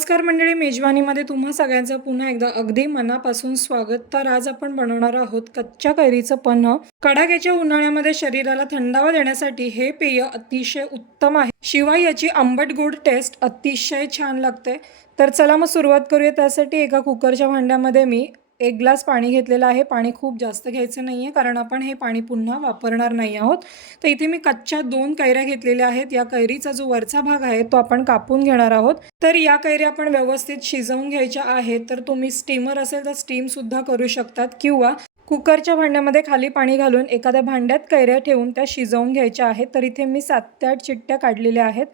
नमस्कार मंडळी, मेजवानीमध्ये तुम्हा सगळ्यांचं पुन्हा एकदा अगदी मनापासून स्वागत। तर आज आपण बनवणार आहोत कच्च्या कैरीचं पन्ह। कडाक्याच्या उन्हाळ्यामध्ये शरीराला थंडावा देण्यासाठी हे पेय अतिशय उत्तम आहे। शिवाय याची आंबट गोड टेस्ट अतिशय छान लागते। तर चला मग सुरुवात करूया। त्यासाठी एका कुकरच्या भांड्यामध्ये मी 1 ग्लास पाणी घेतलेलं आहे। पाणी खूप जास्त घ्यायचं नाहीये कारण आपण हे पाणी पुन्हा वापरणार नाही आहोत। तर इथे मी कच्च्या 2 कैऱ्या घेतलेल्या आहेत। या कैरीचा जो वरचा भाग आहे तो आपण कापून घेणार आहोत। तर या कैऱ्या आपण व्यवस्थित शिजवून घ्यायच्या आहेत। तर तुम्ही स्टीमर असेल तर स्टीम सुद्धा करू शकतात किंवा कुकरच्या भांड्यामध्ये खाली पाणी घालून एखाद्या भांड्यात कैऱ्या ठेवून त्या शिजवून घ्यायच्या आहेत। तर इथे मी 7 ते 8 चिट्ट्या काढलेल्या आहेत।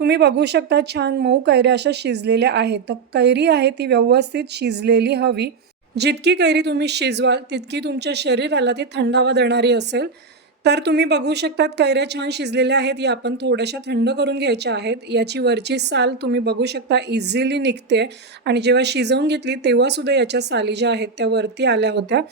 तुम्ही बघू शकता छान मऊ कैऱ्या अशा शिजलेल्या आहेत। तर कैरी आहे ती व्यवस्थित शिजलेली हवी। जितकी कैरी तुम्ही शिजवाल तितकी तुमच्या शरीराला ती थंडावा देणारी असेल। तर तुम्ही बघू शकतात कैऱ्या छान शिजलेल्या आहेत। या आपण थोड्याशा थंड करून घ्यायच्या आहेत। याची वरची साल तुम्ही बघू शकता इझिली निघते आणि जेव्हा शिजवून घेतली तेव्हा सुद्धा याच्या साली ज्या आहेत त्या वरती आल्या होत्या।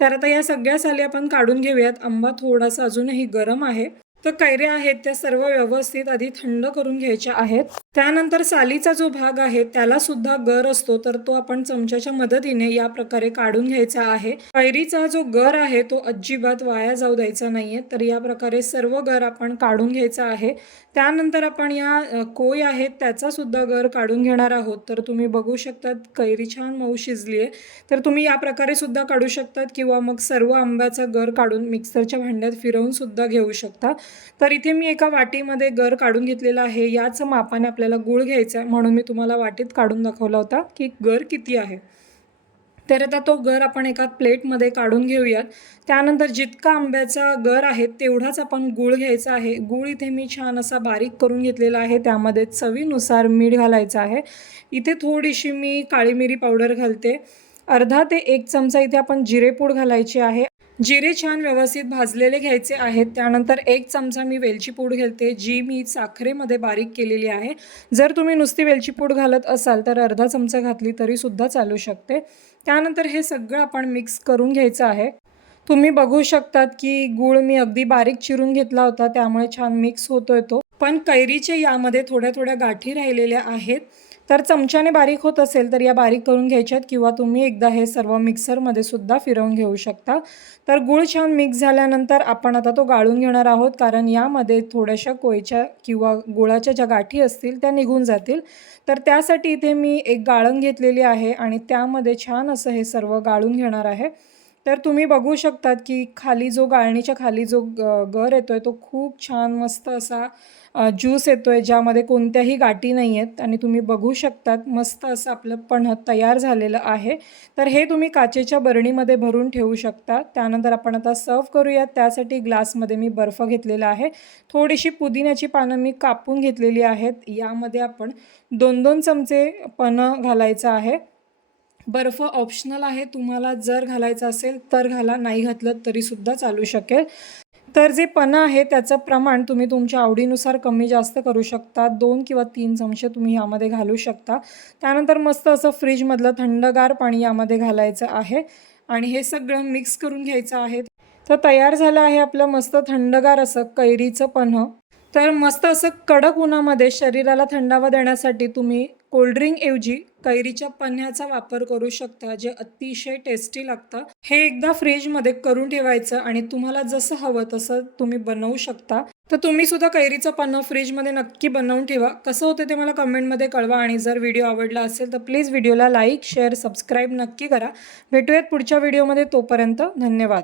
तर आता या सगळ्या साली आपण काढून घेऊयात। आंबा थोडासा अजूनही गरम आहे। तर कैऱ्या आहेत त्या सर्व व्यवस्थित आधी थंड करून घ्यायच्या आहेत। त्यानंतर सालीचा जो भाग आहे त्याला सुद्धा गर असतो, तर तो आपण चमच्याच्या मदतीने या प्रकारे काढून घ्यायचा आहे। कैरीचा जो गर आहे तो अजिबात वाया जाऊ द्यायचा नाहीये। तर या प्रकारे सर्व गर आपण काढून घ्यायचा आहे। त्यानंतर आपण या कोय आहेत त्याचा सुद्धा गर काढून घेणार आहोत। तर तुम्ही बघू शकतात कैरी छान मऊ शिजली आहे। तर तुम्ही या प्रकारे सुद्धा काढू शकतात किंवा मग सर्व आंब्याचा गर काढून मिक्सरच्या भांड्यात फिरवून सुद्धा घेऊ शकता। तर इथे मी एका वाटीमध्ये गर काढून घेतलेला आहे। याच मापाने आपल्याला गूळ घ्यायचा आहे म्हणून मी तुम्हाला वाटीत काढून दाखवला होता की गर किती आहे। तर आता तो गर आपण एका प्लेटमध्ये काढून घेऊयात। त्यानंतर जितका आंब्याचा गर आहे तेवढाच आपण गूळ घ्यायचा आहे। गूळ इथे मी छान असा बारीक करून घेतलेला आहे। त्यामध्ये चवीनुसार मीठ घालायचं आहे। इथे थोडीशी मी काळी मिरी पावडर घालते। अर्धा ते 1 चमचा इथे आपण जिरेपूड घालायची आहे। जिरे छान व्यवस्थित भाजलेले घ्यायचे आहेत। त्यानंतर 1 चमचा मी वेलची पूड घालते जी मी साखरेमध्ये बारीक केलेली आहे। जर तुम्ही नुसती वेलची पूड घालत असाल तर अर्धा चमचा घातली तरी सुद्धा चालू शकते। त्यानंतर हे सगळं आपण मिक्स करून घ्यायचं आहे। तुम्ही बघू शकतात की गूळ मी अगदी बारीक चिरून घेतला होता त्यामुळे छान मिक्स होतोय तो। पण कैरीचे यामध्ये थोड्या थोड्या गाठी राहिलेल्या आहेत। तर चमच्याने बारीक होत असेल तर या बारीक करून घ्यायच्यात किंवा तुम्ही एकदा हे सर्व मिक्सरमध्ये सुद्धा फिरवून घेऊ शकता। तर गूळ छान मिक्स झाल्यानंतर आपण आता तो गाळून घेणार आहोत कारण यामध्ये थोड्याशा कोयच्या किंवा गुळाच्या ज्या गाठी असतील त्या निघून जातील। तर त्यासाठी इथे मी एक गाळण घेतलेली आहे आणि त्यामध्ये छान असं हे सर्व गाळून घेणार आहे। तर तुम्ही बघू शकतात की खाली जो गाळणीच्या खाली जो गर येतोय तो खूप छान मस्त असा ज्यूस येतोय ज्यामध्ये कोणत्याही गाठी नाही आहेत आणि तुम्ही बघू शकतात मस्त असं आपलं पन्ह तयार झालेलं आहे। तर हे तुम्ही काचेच्या बरणीमध्ये भरून ठेवू शकता। त्यानंतर आपण आता सर्व करूयात। त्यासाठी ग्लासमध्ये मी बर्फ घेतलेला आहे। थोडीशी पुदिन्याची पानं मी कापून घेतलेली आहेत। यामध्ये आपण 2-2 चमचे पन्ह घालायचा आहे। बर्फ ऑप्शनल आहे, तुम्हाला जर घालायचं असेल तर घाला, नाही घातलं तरी सुद्धा चालू शकेल। तर जे पन्हा आहे त्याचं प्रमाण तुम्ही तुमच्या आवडीनुसार कमी जास्त करू शकता। 2 किंवा 3 चमचे तुम्ही यामध्ये घालू शकता। त्यानंतर मस्त असं फ्रीजमधलं थंडगार पाणी यामध्ये घालायचं आहे आणि हे सगळं मिक्स करून घ्यायचं आहे। तर तयार झालं आहे आपलं मस्त थंडगार असं कैरीचं पन्ह। तर मस्त असं कडक उन्हामध्ये शरीराला थंडावा देण्यासाठी तुम्ही कोल्ड्रिंक ऐवजी कैरीच्या पन्ह्याचा वापर करू शकता जे अतिशय टेस्टी लागतं। हे एकदा फ्रीजमध्ये करून ठेवायचं आणि तुम्हाला जसं हवं तसं तुम्ही बनवू शकता। तर तुम्ही सुद्धा कैरीचं पन्ह फ्रीजमध्ये नक्की बनवून ठेवा। कसं होतं ते मला कमेंटमध्ये कळवा आणि जर व्हिडिओ आवडला असेल तर प्लीज व्हिडिओला लाईक शेअर सबस्क्राईब नक्की करा। भेटूयात पुढच्या व्हिडिओमध्ये, तोपर्यंत धन्यवाद।